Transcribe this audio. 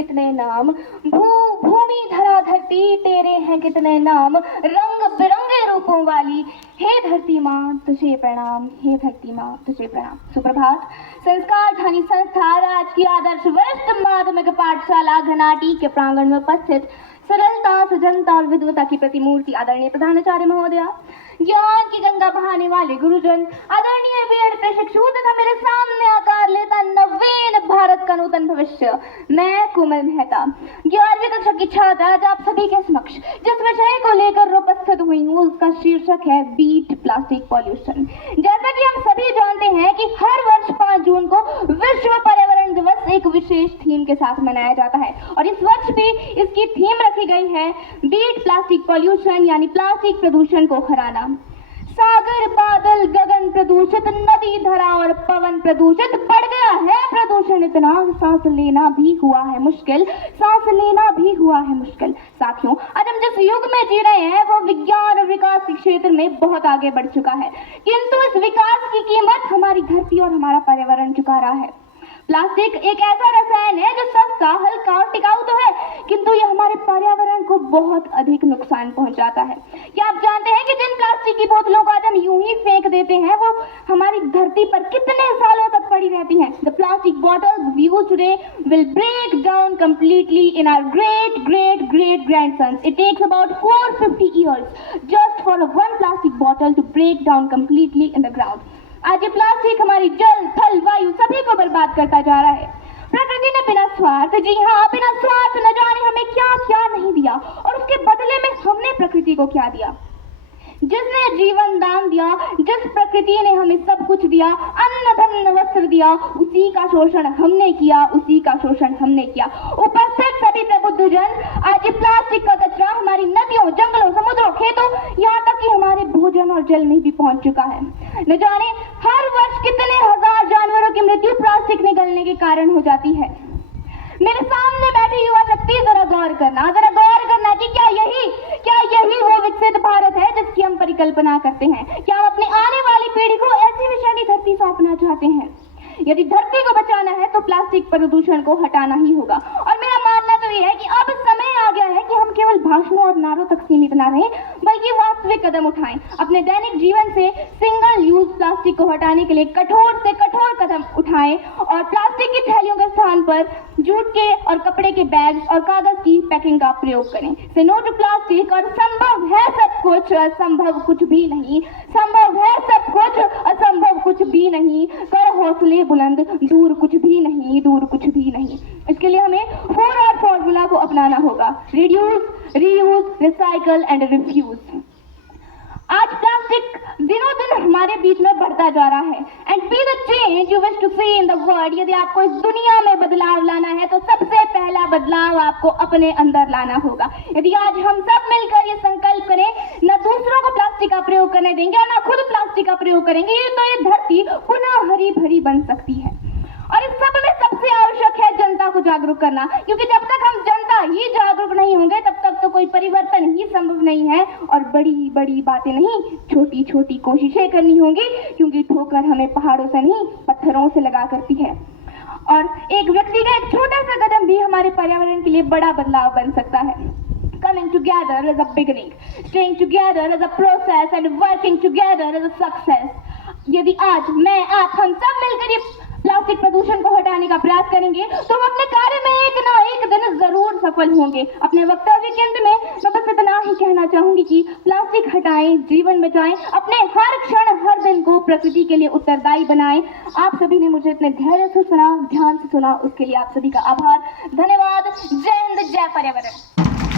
कितने नाम, भूमि धरा धरती तेरे हैं कितने नाम, रंग बिरंगे रूपों वाली, हे धरती माँ तुझे प्रणाम, हे धरती माँ तुझे प्रणाम। सुप्रभात। संस्कार ध्वनि संस्था राजकीय आदर्श वरिष्ठ माध्यमिक पाठशाला घनाटी के प्रांगण में उपस्थित सरलता, सजनता और विद्वता की प्रतिमूर्ति आदरणीय प्रधानाचार्य महोदया, ज्ञान की गंगा बहाने वाले गुरुजन, आदरणीय बीएड प्रशिक्षु तथा मेरे सामने आकार लेता नवीन भारत का नूतन भविष्य, मैं कोमल मेहता 11वीं कक्षा की छात्रा आज आप सभी के समक्ष जिस विषय को लेकर उपस्थित हुई हूँ उसका शीर्षक है बीट प्लास्टिक पॉल्यूशन। जैसा कि हम सभी जानते हैं कि हर वर्ष 5 जून को विश्व पर्यावरण दिवस एक विशेष थीम के साथ मनाया जाता है और इस वर्ष भी इसकी थीम रखी गई है बीट प्लास्टिक पॉल्यूशन यानी प्लास्टिक प्रदूषण को हराना। सागर, बादल, गगन प्रदूषित, नदी, धरा और पवन प्रदूषित, बढ़ गया है प्रदूषण इतना, सांस लेना भी हुआ है मुश्किल, सांस लेना भी हुआ है मुश्किल। साथियों, आज हम जिस युग में जी रहे हैं वो विज्ञान और विकास के क्षेत्र में बहुत आगे बढ़ चुका है, किंतु इस विकास की कीमत हमारी धरती और हमारा पर्यावरण चुका रहा है। प्लास्टिक एक ऐसा रसायन है जो सस्ता, हल्का और टिकाऊ तो है, किंतु यह हमारे पर्यावरण को बहुत अधिक नुकसान पहुंचाता है। क्या आप जानते हैं कि जिन प्लास्टिक की बोतलों को आज हम यूं ही फेंक देते हैं वो हमारी धरती पर कितने सालों तक पड़ी रहती हैं? The plastic bottles we use today will break down completely in our great grandsons. It takes about 450 years just for one plastic bottle to break down completely in the ground. आज ये प्लास्टिक हमारी जल, थल, वायु सभी को बर्बाद करता जा रहा है। प्रकृति ने बिना स्वार्थ, जी हाँ बिना स्वार्थ न जाने हमें क्या क्या नहीं दिया और उसके बदले में हमने प्रकृति को क्या दिया। जिसने जीवन दान दिया, जिस प्रकृति ने हमें सब कुछ दिया, अन्न धन वस्त्र दिया, उसी का शोषण हमने किया, उसी का शोषण हमने किया। उपस्थित सभी प्रबुद्धजन, आज ये प्लास्टिक का कचरा हमारी नदियों, जंगलों, समुद्रों, खेतों, यहाँ तक कि हमारे भोजन और जल में भी पहुंच चुका है। न जाने हर वर्ष कितने हजार जानवरों की मृत्यु प्लास्टिक में गलने के कारण हो जाती है। मेरे सामने बैठी युवा शक्ति, जरा गौर करना कि क्या यही वो विकसित भारत है जिसकी हम परिकल्पना करते हैं? क्या हम अपने आने वाली पीढ़ी को ऐसी विषैली धरती सौंपना चाहते हैं? यदि धरती को बचाना है तो प्लास्टिक प्रदूषण को हटाना ही होगा और मेरा मानना तो ये है कि अब समय आ गया है कि हम केवल भाषणों और नारों तक सीमित ना रहें बल्कि वास्तविक कदम उठाएं। अपने दैनिक जीवन से सिंगल यूज प्लास्टिक को हटाने के लिए कठोर से कठोर कदम उठाएं और प्लास्टिक की थैलियों के स्थान पर जूट के और कपड़े के बैग और कागज की पैकिंग का प्रयोग करें। से नो टू प्लास्टिक और संभव है सब कुछ, असंभव कुछ भी नहीं। संभव है सब कुछ, असंभव कुछ भी नहीं। कर हौसले बुलंद, दूर कुछ भी नहीं, दूर कुछ भी नहीं। इसके लिए हमें 4R फॉर्मूला को अपनाना होगा। Reduce, reuse, recycle and refuse. आज प्लास्टिक दिनों दिन हमारे बीच में बढ़ता जा रहा है। And be the change you wish to see in the world. यदि आपको इस दुनिया में बदलाव लाना है तो सबसे पहला बदलाव आपको अपने अंदर लाना होगा। यदि आज हम सब मिलकर ये संकल्प करें, न दूसरों को प्लास्टिक का प्रयोग करने देंगे और न खुद प्लास्टिक का प्रयोग करेंगे, तो ये धरती पुनः हरी भरी बन सकती है। और इस सब में सबसे आवश्यक है जनता को जागरूक करना, क्योंकि जब तक हम जनता ही जागरूक नहीं होंगे तब तक तो कोई परिवर्तन ही संभव नहीं है। और बड़ी बड़ी बातें नहीं, छोटी छोटी कोशिशें करनी होंगी, क्योंकि ठोकर हमें पहाड़ों से नहीं पत्थरों से लगा करती है। और एक व्यक्ति का एक छोटा सा कदम भी हमारे पर्यावरण के लिए बड़ा बदलाव बन सकता है। Coming together is a beginning, staying together is a process and working together is a success. यदि आज मैं, आप, हम सब मिलकर ये प्लास्टिक प्रदूषण को हटाने का प्रयास करेंगे तो हम अपने कार्य में एक ना एक दिन जरूर सफल होंगे। अपने वक्तव्य के अंत में मैं बस इतना ही कहना चाहूंगी कि प्लास्टिक हटाएं, जीवन बचाएं, अपने हर क्षण हर दिन को प्रकृति के लिए उत्तरदायी बनाएं। आप सभी ने मुझे इतने धैर्य से सुना, ध्यान से सुना, उसके लिए आप सभी का आभार, धन्यवाद। जय हिंद, जय पर्यावरण।